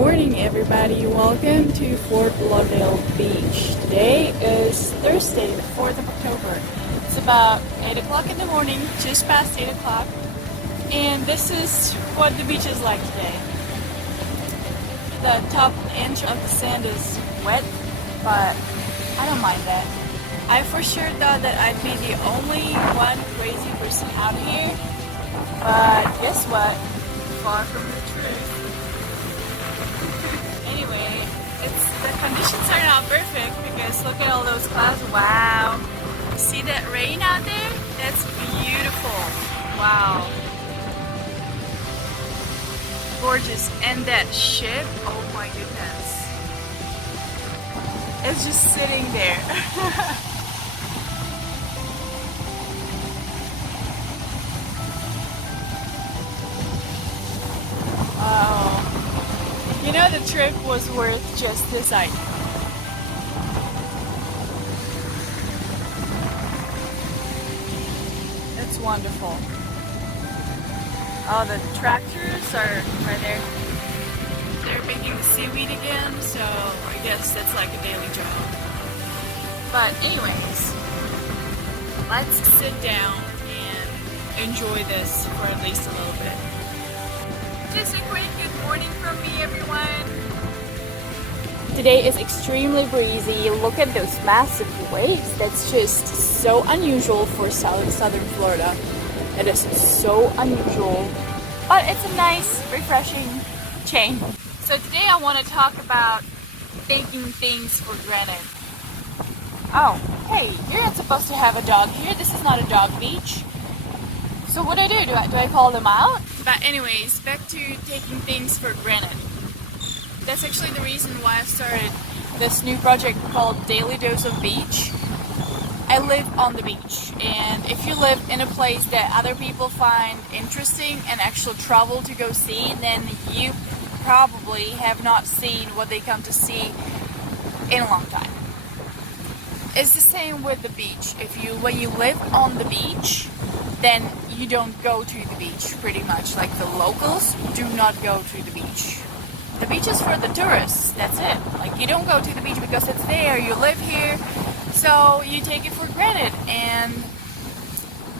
morning, everybody. Welcome to Fort Lauderdale Beach. Today is Thursday, the 4th of October. It's about 8 o'clock in the morning, just past 8 o'clock. And this is what the beach is like today. The top inch of the sand is wet, but I don't mind that. I for sure thought that I'd be the only one crazy person out here, but guess what? Far from the truth. Anyway, the conditions are not perfect because look at all those clouds. Wow. See that rain out there? That's beautiful. Wow. Gorgeous. And that ship, oh my goodness. It's just sitting there. Oh, you know, the trip was worth just the sight. It's wonderful. Oh, the tractors are right there. They're picking the seaweed again, so I guess that's like a daily job. But anyways, let's sit down and enjoy this for at least a little bit. Just a quick good morning from me, everyone. Today is extremely breezy. Look at those massive waves. That's just so unusual for southern Florida. It is so unusual, but it's a nice, refreshing change. So today I want to talk about taking things for granted. Oh, hey, you're not supposed to have a dog here. This is not a dog beach. So what do? Do I call them out? But anyways, back to taking things for granted. That's actually the reason why I started this new project called Daily Dose of Beach. I live on the beach, and if you live in a place that other people find interesting and actually travel to go see, then you probably have not seen what they come to see in a long time. It's the same with the beach. When you live on the beach, then you don't go to the beach pretty much. Like the locals do not go to the beach. The beach is for the tourists, that's it. Like you don't go to the beach because it's there, you live here, so you take it for granted. And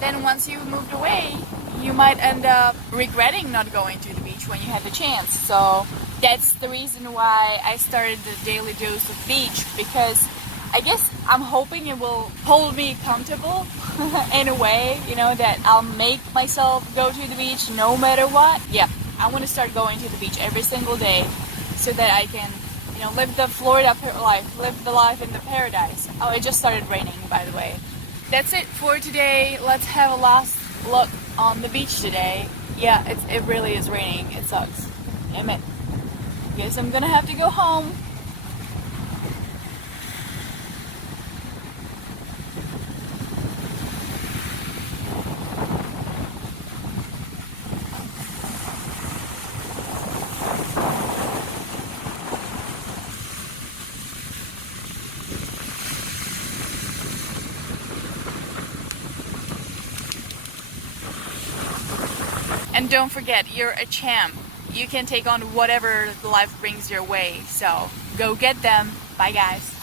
then once you've moved away, you might end up regretting not going to the beach when you had the chance. So that's the reason why I started the Daily Dose of Beach, because I guess I'm hoping it will hold me accountable in a way, you know, that I'll make myself go to the beach no matter what. Yeah, I want to start going to the beach every single day so that I can, you know, live the Florida life, live the life in the paradise. Oh, it just started raining, by the way. That's it for today. Let's have a last look on the beach today. Yeah, it really is raining. It sucks. Damn it. Guess I'm gonna have to go home. And don't forget, you're a champ. You can take on whatever life brings your way. So go get them. Bye, guys.